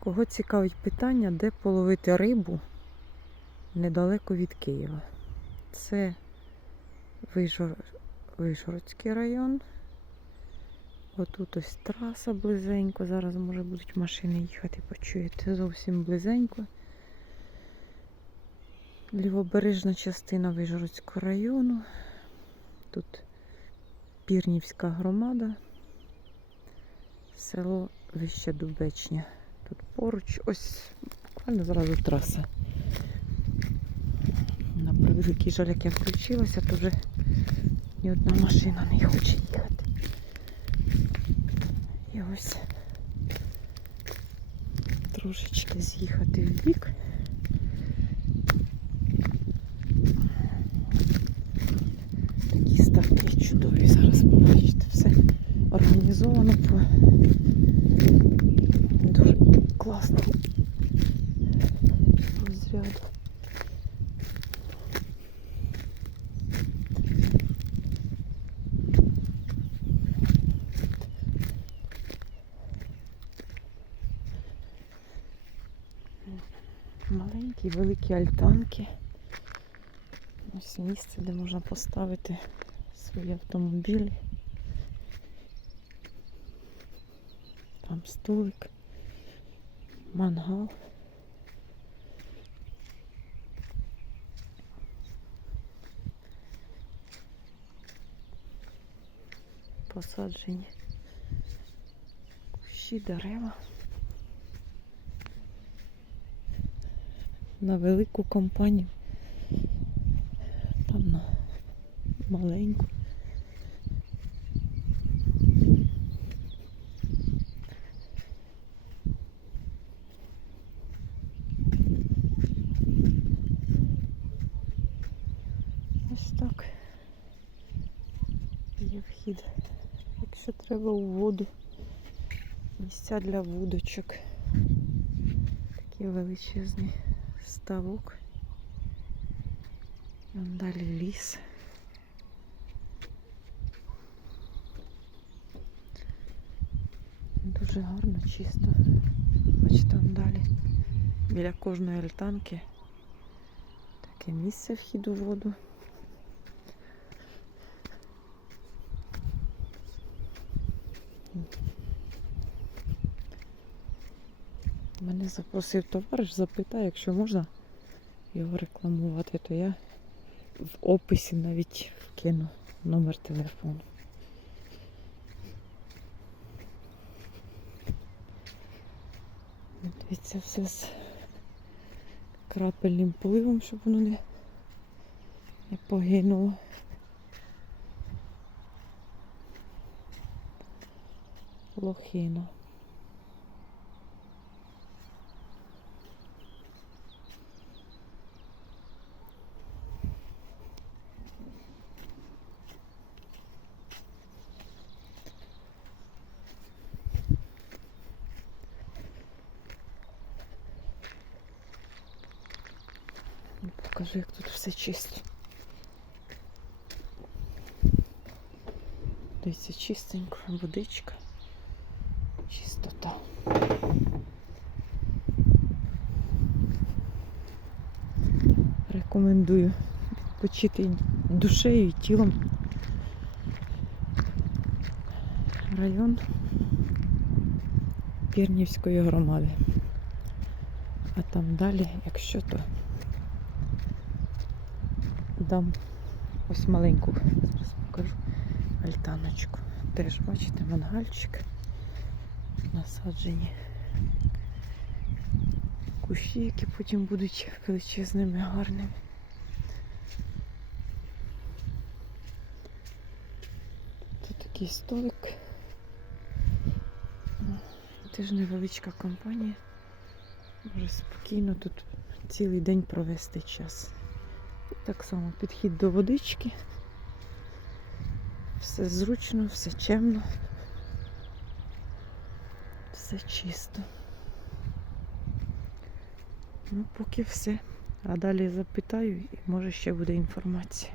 Кого цікавить питання, де половити рибу недалеко від Києва? Це Вижгор... Вишгородський район. Отут ось траса близенько. Зараз може будуть машини їхати, почуєте зовсім близенько. Лівобережна частина Вижгородського району. Тут Пірнівська громада, село Вище Дубечня. Поруч, ось буквально зразу траса. На превеликий жаль, як я включилася, то вже ні одна машина не хоче їхати. І ось трошечки з'їхати в бік. Такі ставки чудові зараз побачите. Все організовано по класно. Розряд. Маленькі, великі альтанки. Ось місце, де можна поставити свої автомобілі. Там столик, мангал. Посаджені кущі, дерева. На велику компанію. Там на маленьку. Ось так. Є вхід. Якщо треба у воду. Місця для вудочок. Такий величезний ставок. Вон далі ліс. Дуже гарно, чисто. Бачите, там далі. Біля кожної альтанки таке місце вхіду в воду. Мене запросив товариш, запитав, якщо можна його рекламувати, то я в описі навіть вкину номер телефону. Дивіться, все з крапельним поливом, щоб воно не, не погинуло. Лохина. Ну, Покажу, як тут все чисто. Дивіться, чистенько, водичка, чистота. Рекомендую відпочити душею і тілом. Район Пірнівської громади. А там далі, якщо то дам ось маленьку, зараз покажу альтаночку. Теж бачите, мангальчик насаджені. Кущі, які потім будуть величезними, гарними. Тут такий столик. Теж невеличка компанія. Може спокійно тут цілий день провести час. Так само підхід до водички. Все зручно, все чемно, все чисто. Ну, поки все. А далі запитаю і може ще буде інформація.